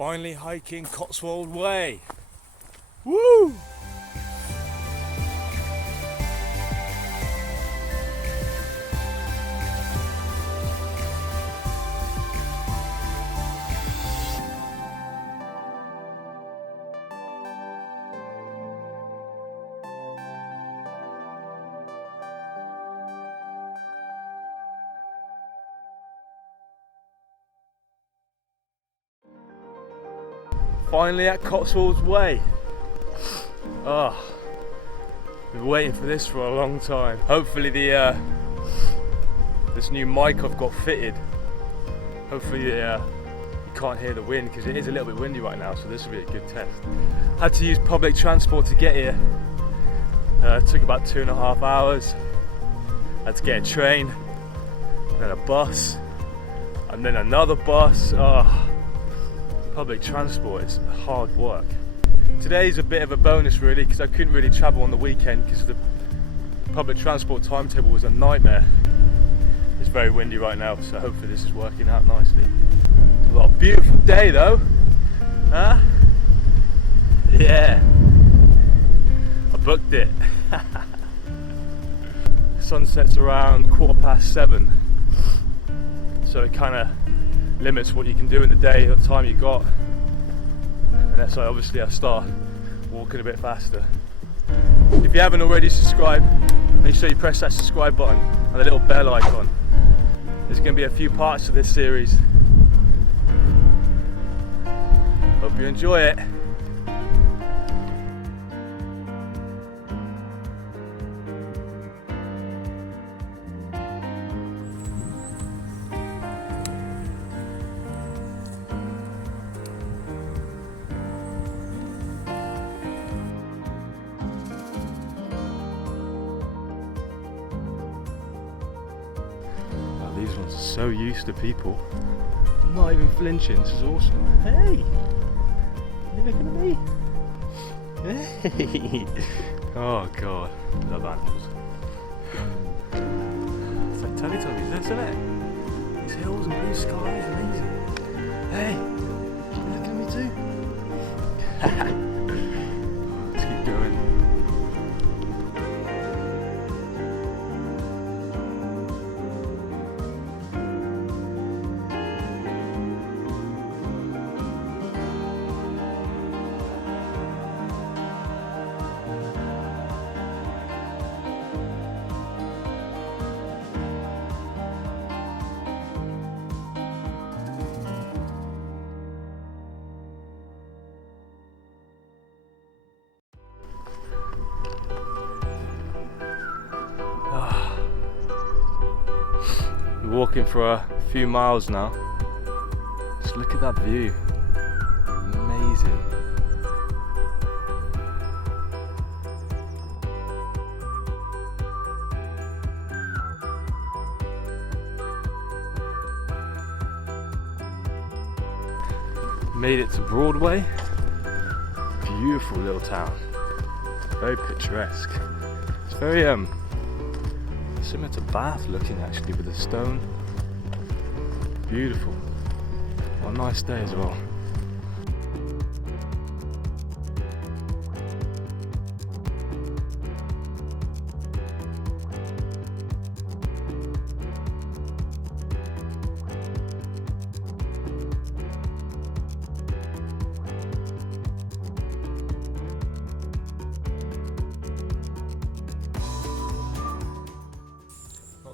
Finally hiking Cotswold Way. Woo! Finally at Cotswold Way. Oh, been waiting for this for a long time. Hopefully this new mic I've got fitted, hopefully you can't hear the wind, because it is a little bit windy right now, so this will be a good test. Had to use public transport to get here. It took about 2.5 hours. Had to get a train, then a bus, and then another bus. Oh, public transport is hard work. Today's a bit of a bonus really, because I couldn't really travel on the weekend because the public transport timetable was a nightmare. It's very windy right now, so hopefully this is working out nicely. What a beautiful day though, huh? Yeah, I booked it. Sunset's around 7:15, so it kind of limits what you can do in the day, the time you got. And that's why obviously I start walking a bit faster. If you haven't already subscribed, make sure you press that subscribe button and the little bell icon. There's going to be a few parts to this series. Hope you enjoy it. These ones are so used to people. I'm not even flinching, this is awesome. Hey! You looking at me? Hey! Oh god, love animals. It's like Teletubbies, isn't it? These hills and blue sky is amazing. Hey! You looking at me too? Let's keep going. We're walking for a few miles now. Just look at that view. Amazing. Made it to Broadway. Beautiful little town. Very picturesque. It's very similar to Bath looking actually, with the stone. Beautiful. What a nice day as well.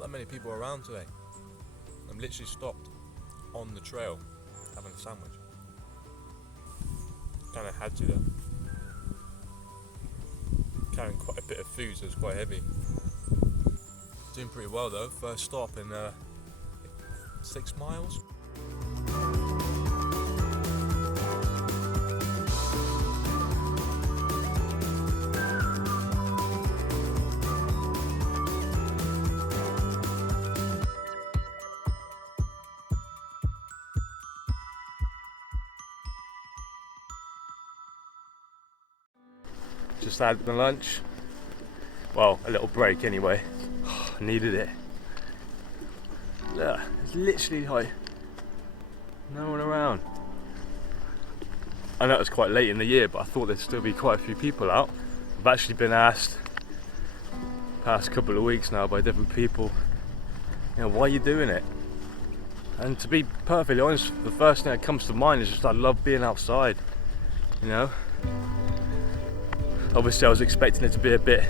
Many people around today. I'm literally stopped on the trail having a sandwich. Kind of had to though. Carrying quite a bit of food, so it's quite heavy. Doing pretty well though. First stop in 6 miles. Just had my lunch. Well, a little break anyway. Needed it. There's literally like no one around. I know it's quite late in the year, but I thought there'd still be quite a few people out. I've actually been asked past couple of weeks now by different people, you know, why are you doing it? And to be perfectly honest, the first thing that comes to mind is just I love being outside, you know. Obviously I was expecting it to be a bit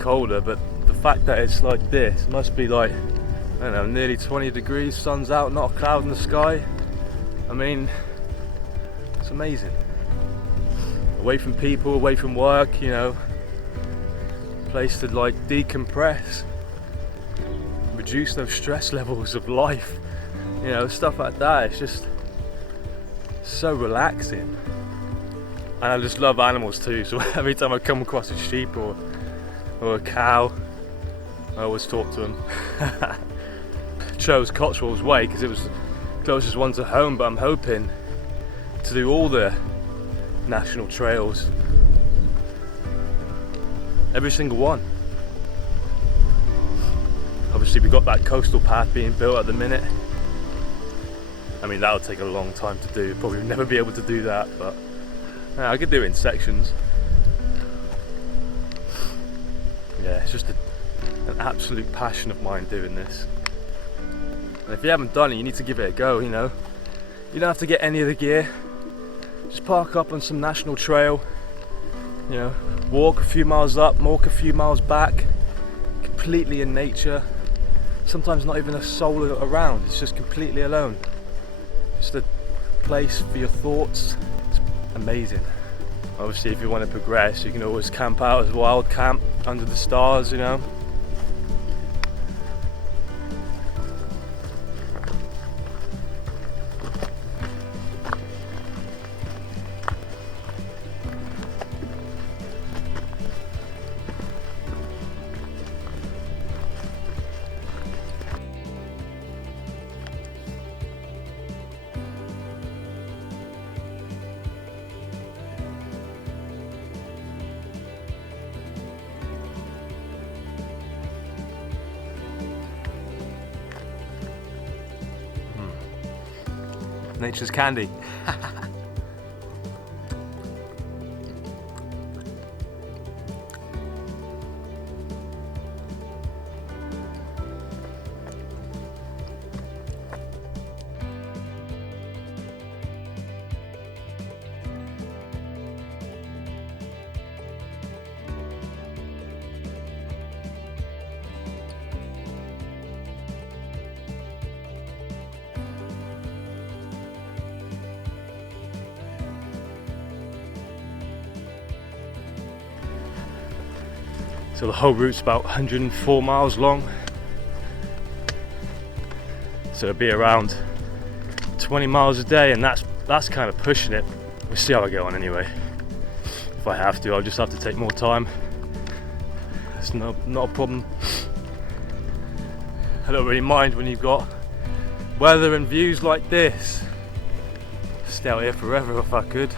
colder, but the fact that it's like this, it must be like, I don't know, nearly 20 degrees, sun's out, not a cloud in the sky. I mean, it's amazing. Away from people, away from work, you know, place to like decompress, reduce those stress levels of life, you know, stuff like that. It's just so relaxing. And I just love animals too, so every time I come across a sheep or a cow, I always talk to them. Chose Cotswold Way because it was the closest one to home, but I'm hoping to do all the national trails, every single one. Obviously we've got that coastal path being built at the minute. I mean, that'll take a long time to do, probably never be able to do that, but I could do it in sections. Yeah, it's just an absolute passion of mine doing this. And if you haven't done it, you need to give it a go, you know. You don't have to get any of the gear. Just park up on some national trail, you know, walk a few miles up, walk a few miles back, completely in nature. Sometimes not even a soul around, it's just completely alone. Just a place for your thoughts. It's amazing. Obviously if you want to progress, you can always camp out as wild camp under the stars, you know. Nature's candy. So the whole route's about 104 miles long. So it'll be around 20 miles a day, and that's kind of pushing it. We'll see how I go on anyway. If I have to, I'll just have to take more time. It's not a problem. I don't really mind when you've got weather and views like this. Stay out here forever if I could.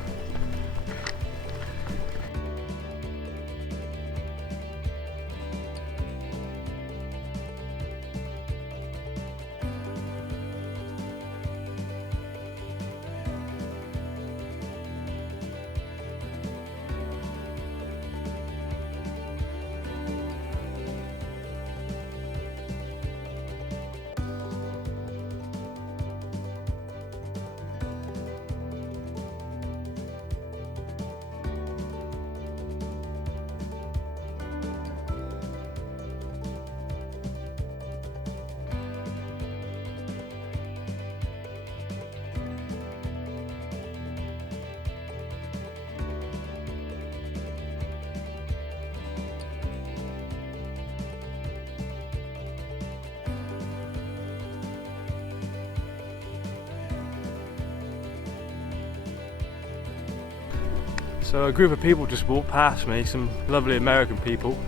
So a group of people just walked past me, some lovely American people,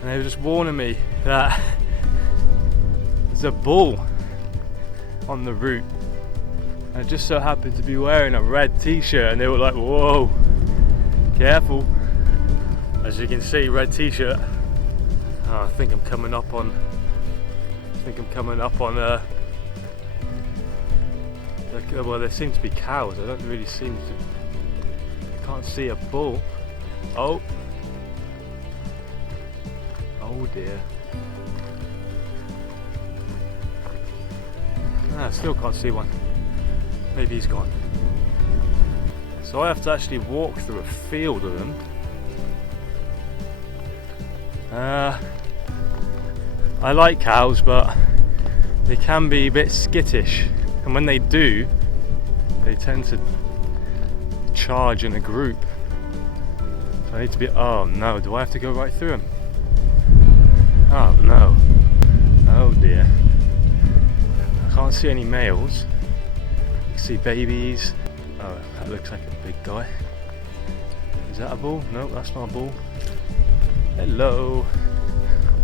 and they were just warning me that there's a bull on the route. I just so happened to be wearing a red t-shirt, and they were like, whoa, careful. As you can see, red t-shirt. Oh, I think I'm coming up on the Well, there seem to be cows. I don't really seem to. Can't see a bull. Oh. Oh dear. I still can't see one. Maybe he's gone. So I have to actually walk through a field of them. I like cows, but they can be a bit skittish, and when they do, they tend to charge in a group. So I need to be. Oh no, do I have to go right through them? Oh no. Oh dear. I can't see any males. You can see babies. Oh, that looks like a big guy. Is that a bull? No, that's not a bull. Hello.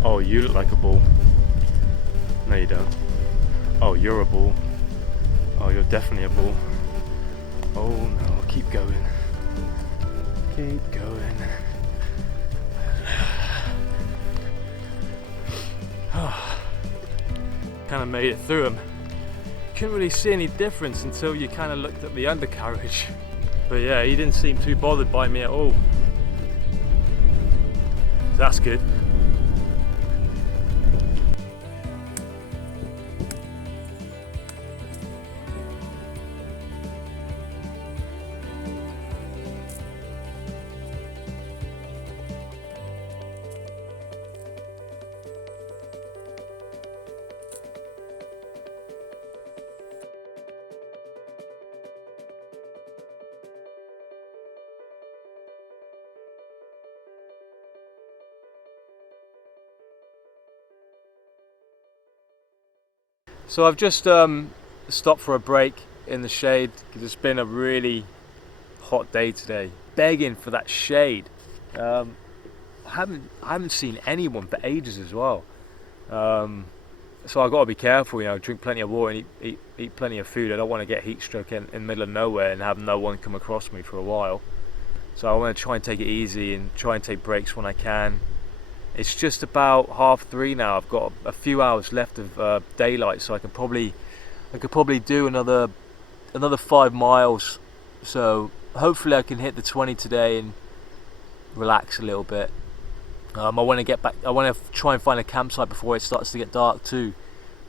Oh, you look like a bull. No, you don't. Oh, you're a bull. Oh, you're definitely a bull. Oh no, keep going. Keep going. Kind of made it through them. Couldn't really see any difference until you kind of looked at the undercarriage. But yeah, he didn't seem too bothered by me at all. That's good. So I've just stopped for a break in the shade because it's been a really hot day today. Begging for that shade. I haven't seen anyone for ages as well. So I've got to be careful, you know, drink plenty of water and eat plenty of food. I don't want to get heat stroke in the middle of nowhere and have no one come across me for a while. So I want to try and take it easy and try and take breaks when I can. It's just about 3:30 now. I've got a few hours left of daylight, so I could probably do another 5 miles. So hopefully I can hit the 20 today and relax a little bit. I want to get back. I want to try and find a campsite before it starts to get dark too.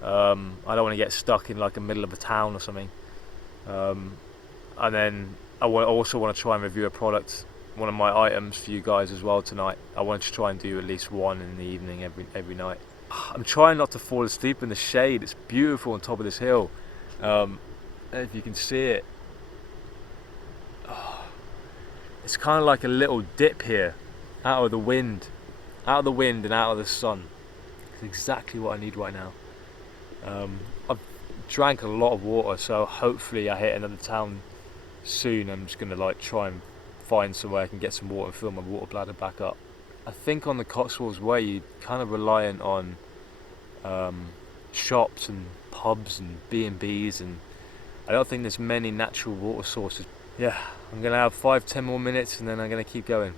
I don't want to get stuck in like the middle of a town or something. And then I also want to try and review a product. One of my items for you guys as well tonight. I want to try and do at least one in the evening every night. I'm trying not to fall asleep in the shade. It's beautiful on top of this hill. If you can see it, it's kind of like a little dip here, out of the wind and out of the sun. It's exactly what I need right now. I've drank a lot of water, so hopefully I hit another town soon. I'm just gonna like try and find somewhere I can get some water and fill my water bladder back up. I think on the Cotswold Way you're kind of reliant on shops and pubs and B&Bs, and I don't think there's many natural water sources. Yeah, I'm gonna have 5-10 more minutes and then I'm gonna keep going.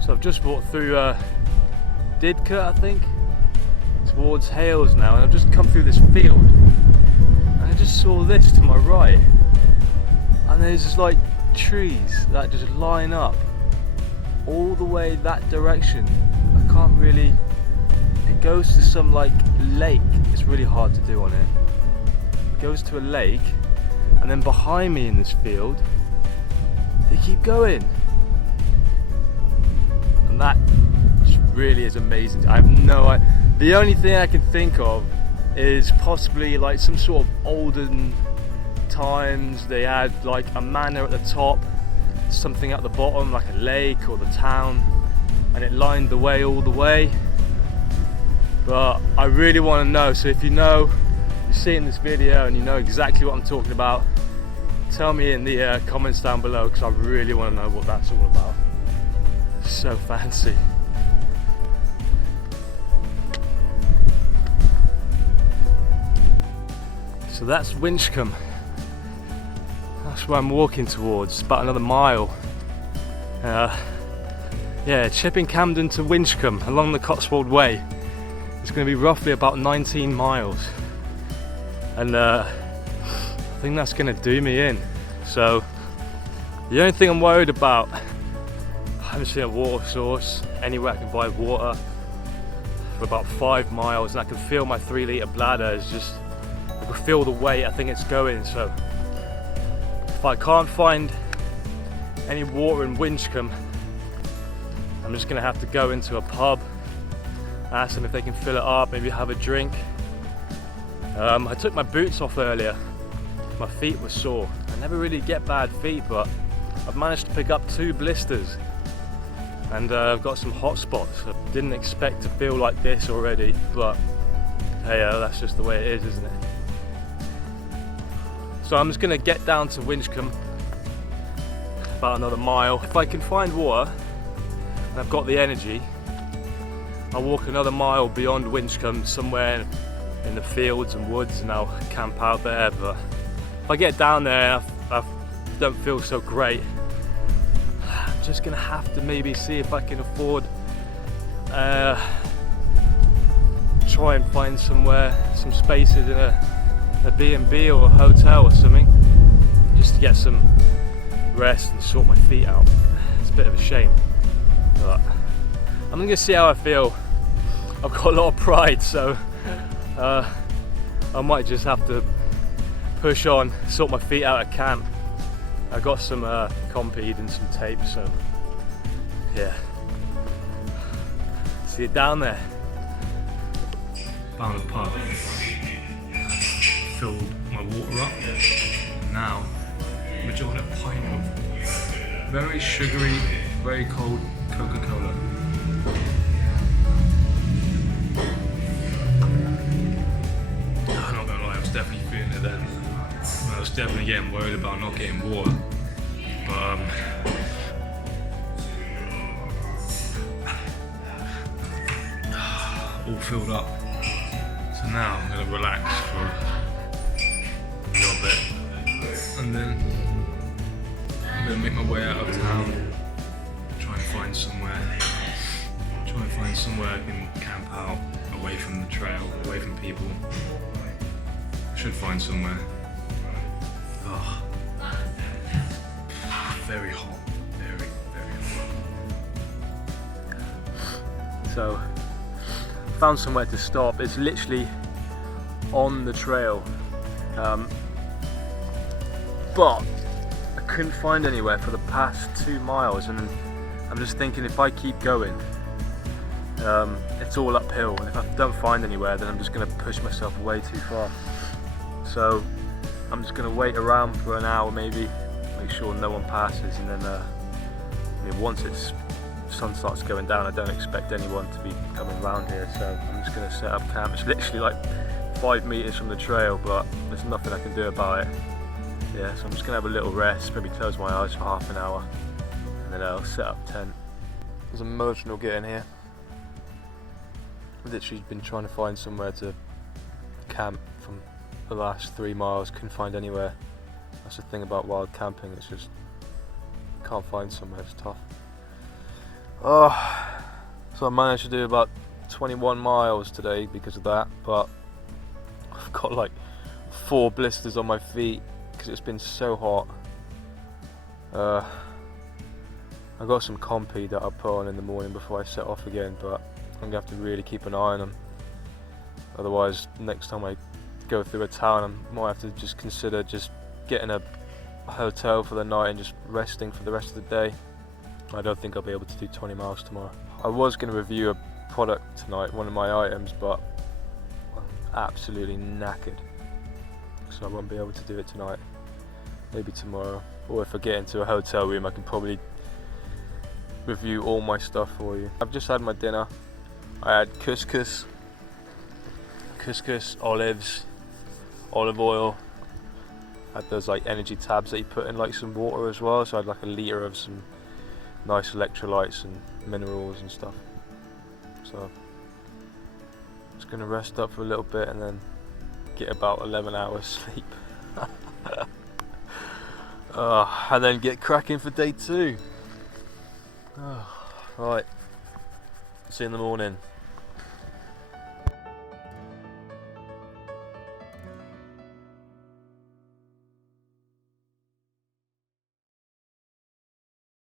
So I've just walked through Didcot, I think, towards Hales now, and I've just come through this field and I just saw this to my right, and there's just like trees that just line up all the way that direction. I can't really, it goes to some like lake. It's really hard to do on it. It goes to a lake, and then behind me in this field they keep going. And that really is amazing. I have no idea. The only thing I can think of is possibly like some sort of olden times. They had like a manor at the top, something at the bottom like a lake or the town, and it lined the way all the way. But I really want to know, so if you know, you're seeing this video and you know exactly what I'm talking about, tell me in the comments down below, because I really want to know what that's all about. So fancy. So that's Winchcombe. That's where I'm walking towards, about another mile. Yeah, Chipping Camden to Winchcombe along the Cotswold Way. It's going to be roughly about 19 miles. And I think that's going to do me in. So the only thing I'm worried about, I haven't seen a water source anywhere I can buy water for about 5 miles, and I can feel my 3-litre bladder is just, I can feel the weight I think it's going. So if I can't find any water in Winchcombe, I'm just gonna have to go into a pub, ask them if they can fill it up, maybe have a drink. I took my boots off earlier, my feet were sore. I never really get bad feet, but I've managed to pick up 2 blisters, and I've got some hot spots. I didn't expect to feel like this already, but hey, that's just the way it is, isn't it? So I'm just gonna get down to Winchcombe, about another mile. If I can find water, and I've got the energy, I'll walk another mile beyond Winchcombe, somewhere in the fields and woods, and I'll camp out there. But if I get down there and I don't feel so great, I'm just gonna have to maybe see if I can afford try and find somewhere, some spaces in a B&B or a hotel or something, just to get some rest and sort my feet out. It's a bit of a shame, but I'm gonna see how I feel. I've got a lot of pride, so I might just have to push on, sort my feet out at camp. I got some Compeed and some tape, so yeah. See you down there. Found a pub, filled my water up, and now I'm enjoying a pint of very sugary, very cold Coca-Cola. I'm not gonna lie, I was definitely feeling it then. I was definitely getting worried about not getting water, but all filled up. So now I'm gonna relax for a little bit, and then I'm gonna make my way out of town, try and find somewhere I can camp out, away from the trail, away from people. I should find somewhere. Oh, very hot, very, very hot. So, found somewhere to stop. It's literally on the trail, but I couldn't find anywhere for the past 2 miles, and I'm just thinking, if I keep going, it's all uphill, and if I don't find anywhere, then I'm just going to push myself way too far. So I'm just going to wait around for an hour maybe, make sure no one passes, and then once sun starts going down, I don't expect anyone to be coming around here, so I'm just going to set up camp. It's literally like 5 meters from the trail, but there's nothing I can do about it. Yeah, so I'm just going to have a little rest, maybe close my eyes for half an hour, and then I'll set up tent. It was emotional getting here. I've literally been trying to find somewhere to camp from the last 3 miles, couldn't find anywhere. That's the thing about wild camping, it's just, can't find somewhere, it's tough. Oh, so I managed to do about 21 miles today because of that, but I've got like 4 blisters on my feet because it's been so hot. I got some Compeed that I'll put on in the morning before I set off again, but I'm gonna have to really keep an eye on them. Otherwise, next time I go through a town, I might have to just consider just getting a hotel for the night and just resting for the rest of the day. I don't think I'll be able to do 20 miles tomorrow. I was going to review a product tonight, one of my items, but I'm absolutely knackered, so I won't be able to do it tonight. Maybe tomorrow, or if I get into a hotel room, I can probably review all my stuff for you. I've just had my dinner. I had couscous, olives, olive oil. I had those like energy tabs that you put in like some water as well, so I had like a litre of some nice electrolytes and minerals and stuff. So I'm just gonna rest up for a little bit and then get about 11 hours sleep. And then get cracking for day 2. Right, see you in the morning.